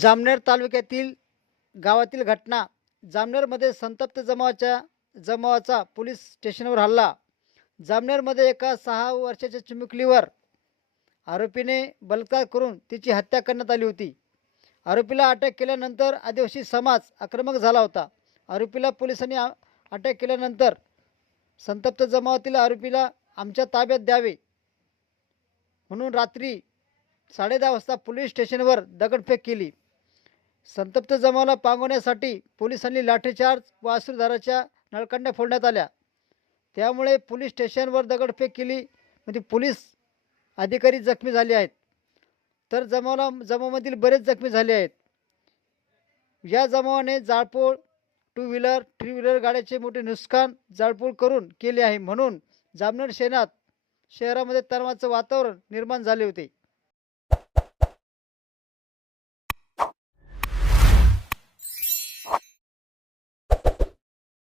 जामनेर तालुक्यातील गावातील घटना. जामनेरमध्ये संतप्त जमावाच्या जमावाचा पोलीस स्टेशनवर हल्ला. जामनेरमध्ये एका सहा वर्षाच्या चिमुकलीवर आरोपीने बलात्कार करून तिची हत्या करण्यात आली होती. आरोपीला अटक केल्यानंतर आदिवासी समाज आक्रमक झाला होता. आरोपीला पोलिसांनी अटक केल्यानंतर संतप्त जमावातील आरोपीला आमच्या ताब्यात द्यावे म्हणून रात्री साडेदहा वाजता पोलीस स्टेशनवर दगडफेक केली. संतप्त जमावाला पांगवण्यासाठी पोलिसांनी लाठीचार्ज व अश्रूधाराच्या नळकांड्या फोडण्यात आल्या. त्यामुळे पोलीस स्टेशनवर दगडफेक केली म्हणजे पोलीस अधिकारी जखमी झाले आहेत. तर जमावाला जमावामधील बरेच जखमी झाले आहेत. या जमावाने जाळपोळ टू व्हीलर थ्री व्हीलर गाड्याचे मोठे नुकसान जाळपोळ करून केले आहे. म्हणून जामनेर शेणात शहरामध्ये तणावाचं वातावरण निर्माण झाले होते.